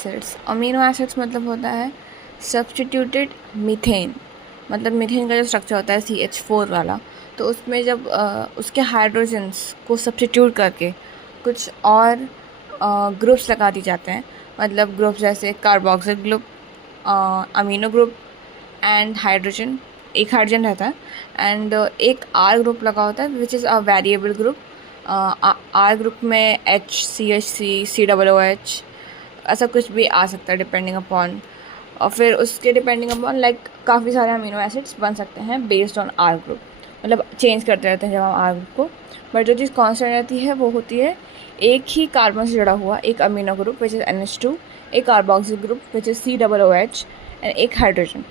Acids, amino acids मतलब होता है सब्स्टिट्यूटेड मीथेन। मतलब मीथेन का जो स्ट्रक्चर होता है CH4 वाला, तो उसमें जब उसके हाइड्रोजन्स को सब्स्टिट्यूट करके कुछ और ग्रुप्स लगा दिए जाते हैं। मतलब ग्रुप्स जैसे carboxyl group, amino group and hydrogen, एक हाइड्रोजन रहता है एंड एक आर ग्रुप लगा होता है which is a variable group. R group में HCHC, COOH ऐसा कुछ भी आ सकता है डिपेंडिंग अपॉन, और फिर उसके डिपेंडिंग अपॉन लाइक काफ़ी सारे अमीनो एसिड्स बन सकते हैं बेस्ड ऑन आर ग्रुप। मतलब चेंज करते रहते हैं जब हम आर ग्रुप को, बट जो चीज़ कॉन्स्टेंट रहती है वो होती है एक ही कार्बन से जुड़ा हुआ एक amino group which is NH2, एक carboxyl group which is COOH and एक हाइड्रोजन।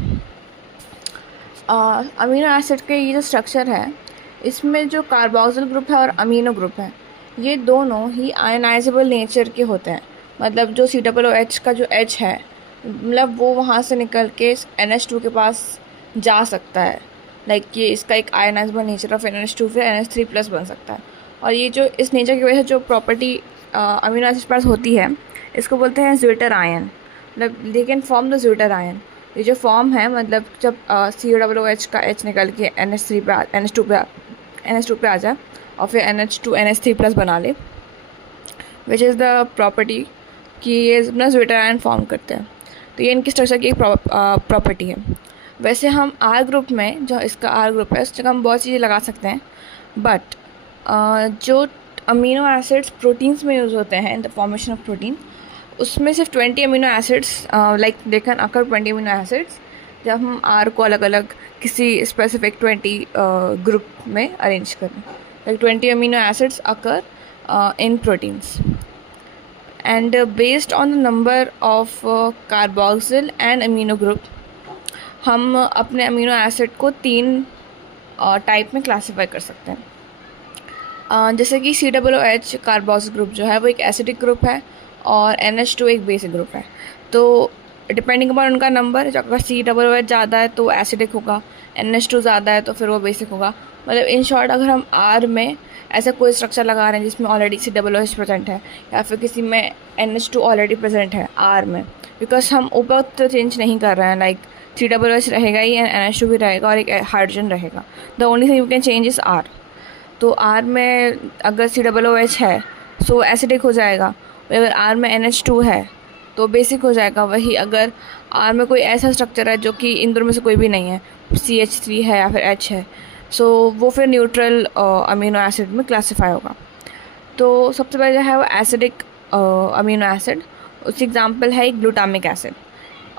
अमीनो एसिड के ये जो स्ट्रक्चर है, इसमें जो कार्बोक्सिल ग्रुप है और अमीनो ग्रुप है, ये दोनों ही आयनाइजेबल नेचर के होते हैं। मतलब जो COOH का जो H है, मतलब वो वहाँ से निकल के NH2 के पास जा सकता है। लाइक ये इसका एक आयनाइजेबल नेचर ऑफ NH2 फिर NH3+ बन सकता है। और ये जो इस नेचर की वजह से जो प्रॉपर्टी अमीनो एसिड पास होती है, इसको बोलते हैं ज्विटर आयन। मतलब they can form the zwitter ion. ये जो फॉर्म है, मतलब जब COOH का H निकल के NH2 पे आ जाए और फिर NH2 NH3+ बना ले, विच इज़ द प्रॉपर्टी कि ये अपना ज्विटर आयन फॉर्म करते हैं। तो ये इनकी स्ट्रक्चर की एक प्रॉपर्टी है। वैसे हम आर ग्रुप में, जो इसका आर ग्रुप है, उस जगह हम बहुत चीज़ें लगा सकते हैं, बट जो अमीनो एसिड्स प्रोटीन्स में यूज़ होते हैं in the formation of protein, उसमें सिर्फ 20 amino acids like they can occur 20 amino acids जब हम आर को अलग अलग किसी स्पेसिफिक 20 ग्रुप में अरेंज करें। Like 20 amino acids occur in proteins, and based on the number of carboxyl and amino group, हम अपने अमीनो एसिड को 3 टाइप में क्लासीफाई कर सकते हैं। जैसे कि COOH कार्बोक्सिल ग्रुप जो है वो एक एसिडिक ग्रुप है और NH2 एक बेसिक ग्रुप है। तो डिपेंडिंग अपॉन उनका नंबर, अगर COOH ज़्यादा है तो एसिडिक होगा, NH2 ज़्यादा है तो फिर वो बेसिक होगा। मतलब इन शॉर्ट, अगर हम आर में ऐसा कोई स्ट्रक्चर लगा रहे हैं जिसमें ऑलरेडी COOH प्रेजेंट है, या फिर किसी में NH2 ऑलरेडी प्रेजेंट है आर में, बिकॉज हम ऊपर तो चेंज नहीं कर रहे हैं, लाइक COOH रहेगा ही एंड NH2 भी रहेगा और एक हाइड्रोजन रहेगा। The only thing you can change is R. तो आर में अगर COOH है सो एसिडिक हो जाएगा, अगर आर में NH2 है तो बेसिक हो जाएगा। वही अगर आर में कोई ऐसा स्ट्रक्चर है जो कि इन दोनों में से कोई भी नहीं है, CH3 है या फिर H है, सो वो फिर न्यूट्रल अमीनो एसिड में क्लासीफाई होगा। तो सबसे पहले जो है वो एसिडिक अमीनो एसिड, उसकी एग्जांपल है ग्लूटामिक एसिड,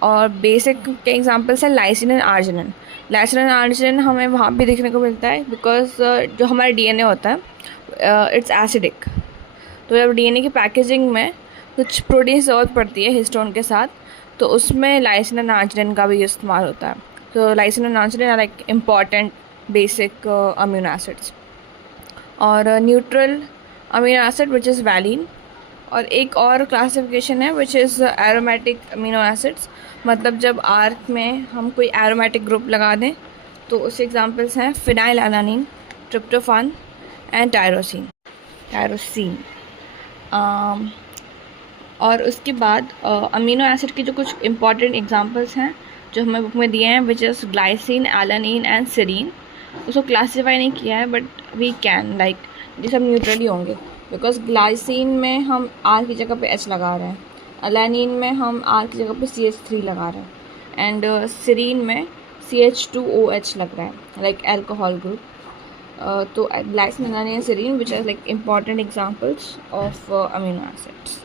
और बेसिक के एग्जांपल्स है lysine and arginine. Lysine and arginine हमें वहाँ भी देखने को मिलता है बिकॉज जो हमारा DNA होता है इट्स एसिडिक। तो जब DNA की पैकेजिंग में कुछ प्रोटीन ज़रूरत पड़ती है हिस्टोन के साथ, तो उसमें लाइसिन एंड आर्जिनिन का भी इस्तेमाल होता है। तो lysine and arginine are like important basic amino acids. और neutral amino acid which is valine, और एक और क्लासिफिकेशन है which is aromatic amino acids. मतलब जब आर में हम कोई एरोमेटिक ग्रुप लगा दें तो उसके एग्जांपल्स हैं phenyl alanine, tryptophan and tyrosine. और उसके बाद अमीनो एसिड के जो कुछ इंपॉर्टेंट एग्जांपल्स हैं जो हमें बुक में दिए हैं, which is glycine, alanine and serine. उसको क्लासीफाई नहीं किया है बट वी कैन, लाइक ये सब न्यूट्रली होंगे बिकॉज ग्लाइसिन में हम आर की जगह पे H लगा रहे हैं, एलानिन में हम आर की जगह पे CH3 लगा रहे हैं, एंड सेरीन में CH2OH लग रहा है, लाइक एल्कोहल ग्रुप। तो glycine, alanine and serine which are like important examples of amino acids.